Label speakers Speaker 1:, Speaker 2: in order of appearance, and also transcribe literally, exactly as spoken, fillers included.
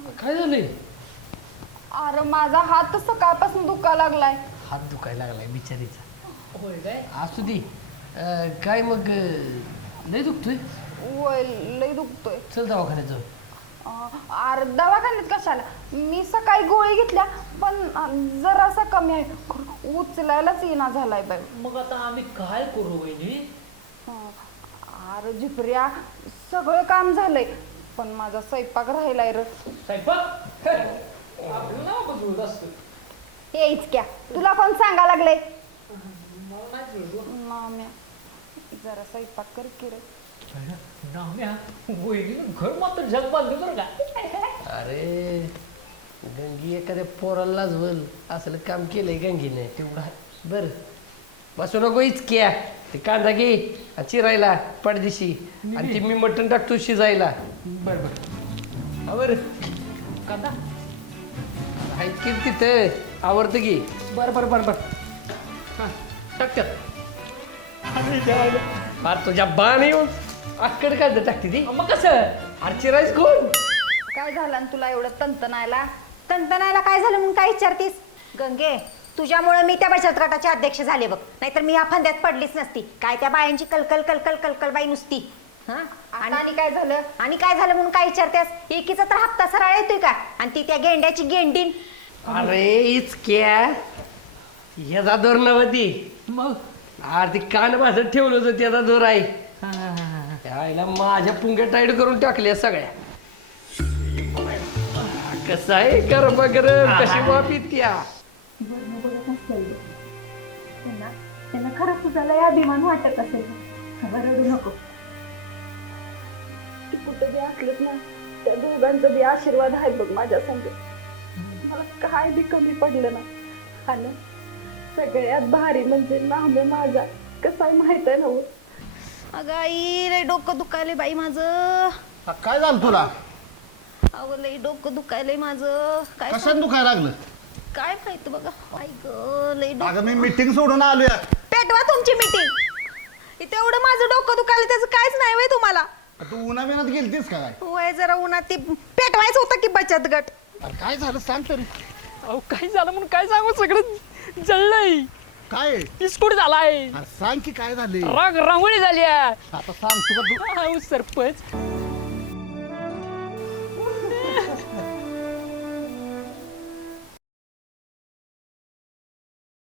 Speaker 1: काय झालंय?
Speaker 2: अरे माझा हात सकाळपासून दुखायला लागलाय.
Speaker 1: हात दुखायला लागलाय बिचारीचा.
Speaker 3: होय काय?
Speaker 1: असू दे. अं, काय मग अं, लय दुखतोय?
Speaker 2: वय लय दुखतोय.
Speaker 1: चल दवाखान्यात जाऊ.
Speaker 2: अं, अरे दवाखान्यात कशाला? मी सकाळी गोळी घेतल्या पण अं, जरासा कमी आहे. उचलायलाच येईना झालाय बाई.
Speaker 3: मग आता आम्ही काय करू वहिनी?
Speaker 2: अं, अरे झिपऱ्या सगळं काम झालंय पण माझा स्वयंपाक राहिलाय र.
Speaker 3: स्वयंपाक आपलं नाव बघत असतं.
Speaker 2: हे इचक्या तुला कोण सांगा लागलंय?
Speaker 3: मला नाही जुळलं.
Speaker 2: माम्या जरा स्वयंपाक कर की रे.
Speaker 3: नाम्या वहिनीनं घर मात्र जग बांधलं बरं का?
Speaker 1: अरे गंगी एखाद्या पोराला लाजवल असलं काम केलंय गंगीने तेवढं आहे. बरं बसू नको इचक्या. ते कांदा घे आणि चिरायला पडदिशी आणि ते मी मटण टाकतो शिजायला.
Speaker 3: बरं बरं.
Speaker 1: आवर
Speaker 3: कांदा
Speaker 1: आहेत की तिथं आवडतं की.
Speaker 3: बरं बरं बरं बरं. हां टाकतात. अरे द्यायला.
Speaker 1: फार तुझ्या बाण येऊन आक्कड कांदा टाकते ती.
Speaker 3: मग कसं?
Speaker 1: अरे चिरायच कोण?
Speaker 2: काय झालं आणि तुला एवढं तंतनायला?
Speaker 4: तंतनायला काय झालं म्हणून काय विचारतीस? गंगे तुझ्यामुळे मी त्या बचत गटाचे अध्यक्ष झाले बघ, नाहीतर मी या फंद्यात पडलीच नसती. काय त्या बायांची कलकल कलकल कलकल बाई नुसती. हा
Speaker 2: आणि आणि काय झालं?
Speaker 4: आणि काय झालं म्हणून काय विचारतेस? एकीचा तर हप्ता सरळ येतोय का? आणि ती त्या गेंड्याची गेंडीन.
Speaker 1: अरे इचक्या ह्याचा दोर नव्हती.
Speaker 3: मग
Speaker 1: अरे ती कान भाजत ठेवलं होतं त्याचा दोर आहे.
Speaker 3: हां हां हां.
Speaker 1: त्याला माझ्या पुंग्या टाईट करून टाकल्या सगळ्या. कसं आहे कर बगर कशी वापी त्या.
Speaker 4: त्यांना त्यांना खरंच तुझा लय अभिमान वाटत असेल. रडू नको.
Speaker 2: तू कुठं बी असलेत ना त्या दोघांचा बी आशीर्वाद आहे बघ माझ्या संग. मला काय बी कमी पडलं ना. आणि सगळ्यात भारी म्हणजे नाम्या माझा कसा आहे माहित आहे ना हो? अगं आई लय डोकं दुखायलंय बाई माझं.
Speaker 5: काय झालं तुला?
Speaker 2: अगं लय डोकं दुखायलंय माझं. काय
Speaker 5: कशात
Speaker 2: सांगू?
Speaker 5: दुखायला लागलं?
Speaker 2: काय माहित बघा. आई ग लय डोकं.
Speaker 5: अगं मी मीटिंग सोडून आलोय.
Speaker 2: पेटवा तुमची मीटिंग. तेवढं माझं डोकं दुखायलं त्याचं काहीच नाही वय तुम्हाला.
Speaker 5: तू उन्हा बिनात गेलतीस का काय?
Speaker 2: वय जरा उन्हात ती पेटवायचं होतं की बचत गट.
Speaker 5: अरे काय झालं सांग तरी.
Speaker 3: अहो काय झालं म्हणून काय सांगू? सगळं जळलंय.
Speaker 5: काय?
Speaker 3: इस्कूट झालाय.
Speaker 5: अरे सांग की काय झाले?
Speaker 3: राग रांगोळी झाली आहे.
Speaker 5: आता सांग तुला
Speaker 3: अहो सरपंच